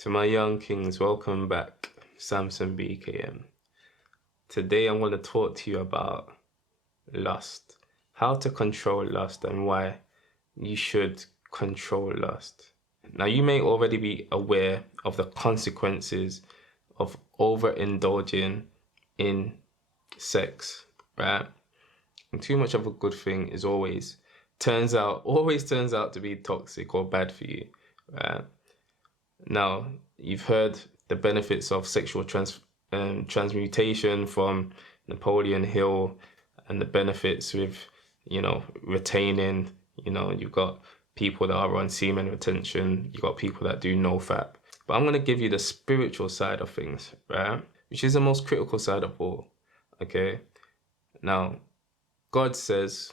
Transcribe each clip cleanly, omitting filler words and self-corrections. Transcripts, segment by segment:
To my young kings, welcome back. Samson BKM. Today I'm going to talk to you about lust. How to control lust and why you should control lust. Now you may already be aware of the consequences of overindulging in sex, right? And too much of a good thing is always turns out to be toxic or bad for you, right? Now, you've heard the benefits of sexual transmutation from Napoleon Hill and the benefits with, retaining, you've got people that are on semen retention, you've got people that do no-fap. But I'm going to give you the spiritual side of things, right? Which is the most critical side of all, okay? Now, God says,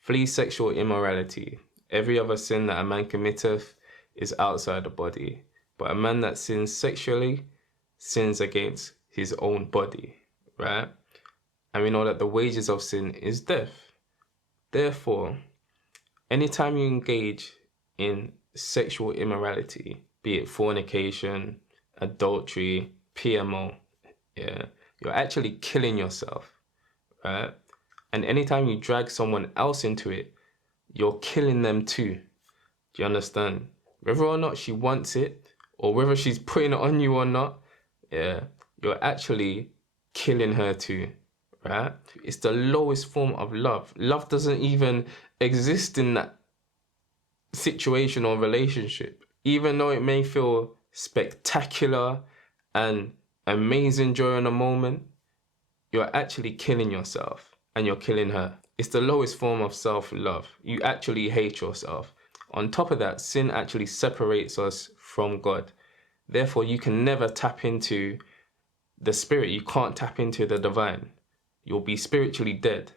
flee sexual immorality. Every other sin that a man committeth is outside the body. But a man that sins sexually sins against his own body, right? And we know that the wages of sin is death. Therefore, anytime you engage in sexual immorality, be it fornication, adultery, PMO, you're actually killing yourself, right? And anytime you drag someone else into it, you're killing them too. Do you understand? Whether or not she wants it, or whether she's putting it on you or not, you're actually killing her too, right? It's the lowest form of love. Love doesn't even exist in that situation or relationship. Even though it may feel spectacular and amazing during a moment, you're actually killing yourself and you're killing her. It's the lowest form of self-love. You actually hate yourself. On top of that, sin actually separates us from God. Therefore, you can never tap into the spirit. You can't tap into the divine. You'll be spiritually dead.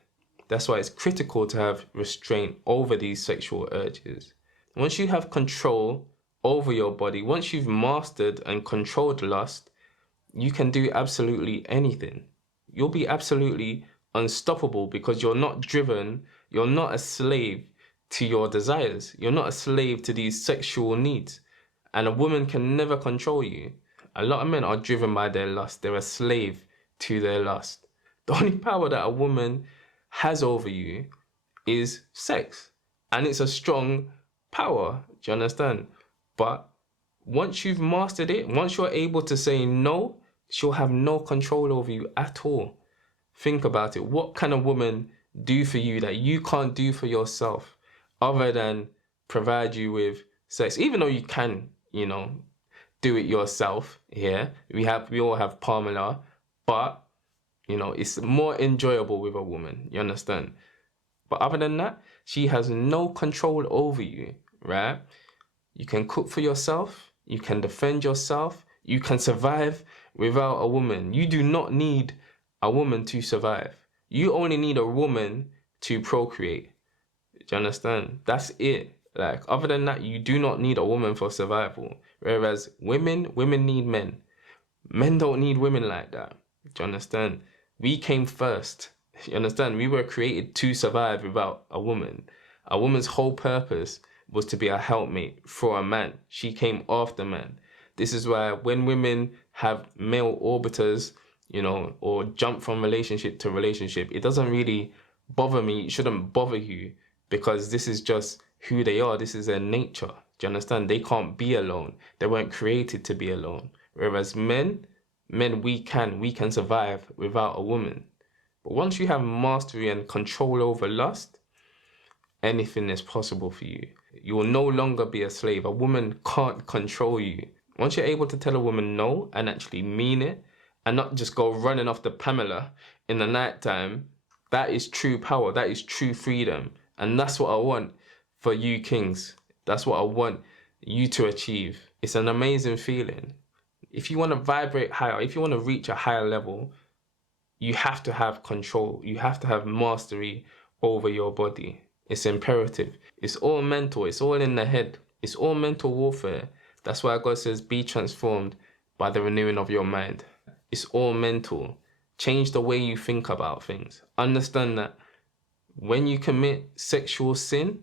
That's why it's critical to have restraint over these sexual urges. Once you have control over your body, once you've mastered and controlled lust, you can do absolutely anything. You'll be absolutely unstoppable because you're not driven, you're not a slave to your desires. You're not a slave to these sexual needs. And a woman can never control you. A lot of men are driven by their lust. They're a slave to their lust. The only power that a woman has over you is sex. And it's a strong power. Do you understand? But once you've mastered it, once you're able to say no, she'll have no control over you at all. Think about it. What can a woman do for you that you can't do for yourself other than provide you with sex? Even though you can, do it yourself here. We all have Pamela, but, it's more enjoyable with a woman. You understand? But other than that, she has no control over you, right? You can cook for yourself. You can defend yourself. You can survive without a woman. You do not need a woman to survive. You only need a woman to procreate. Do you understand? That's it. Like, other than that, you do not need a woman for survival. Whereas women need men. Men don't need women like that. Do you understand? We came first. You understand? We were created to survive without a woman. A woman's whole purpose was to be a helpmate for a man. She came after man. This is why when women have male orbiters, or jump from relationship to relationship, it doesn't really bother me. It shouldn't bother you because this is just who they are. This is their nature. Do you understand? They can't be alone. They weren't created to be alone. Whereas men, we can survive without a woman. But once you have mastery and control over lust, anything is possible for you. You will no longer be a slave. A woman can't control you. Once you're able to tell a woman no and actually mean it, and not just go running off the Pamela in the nighttime, that is true power. That is true freedom. And that's what I want for you kings. That's what I want you to achieve. It's an amazing feeling. If you want to vibrate higher, if you want to reach a higher level, you have to have control. You have to have mastery over your body. It's imperative. It's all mental. It's all in the head. It's all mental warfare. That's why God says, be transformed by the renewing of your mind. It's all mental. Change the way you think about things. Understand that when you commit sexual sin,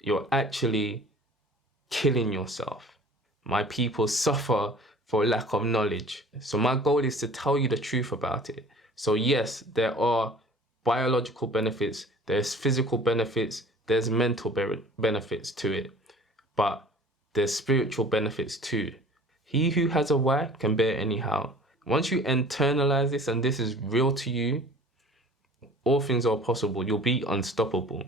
you're actually killing yourself. My people suffer for lack of knowledge. So my goal is to tell you the truth about it. So yes, there are biological benefits, there's physical benefits, there's mental benefits to it, but there's spiritual benefits too. He who has a why can bear anyhow. Once you internalize this and this is real to you, all things are possible. You'll be unstoppable.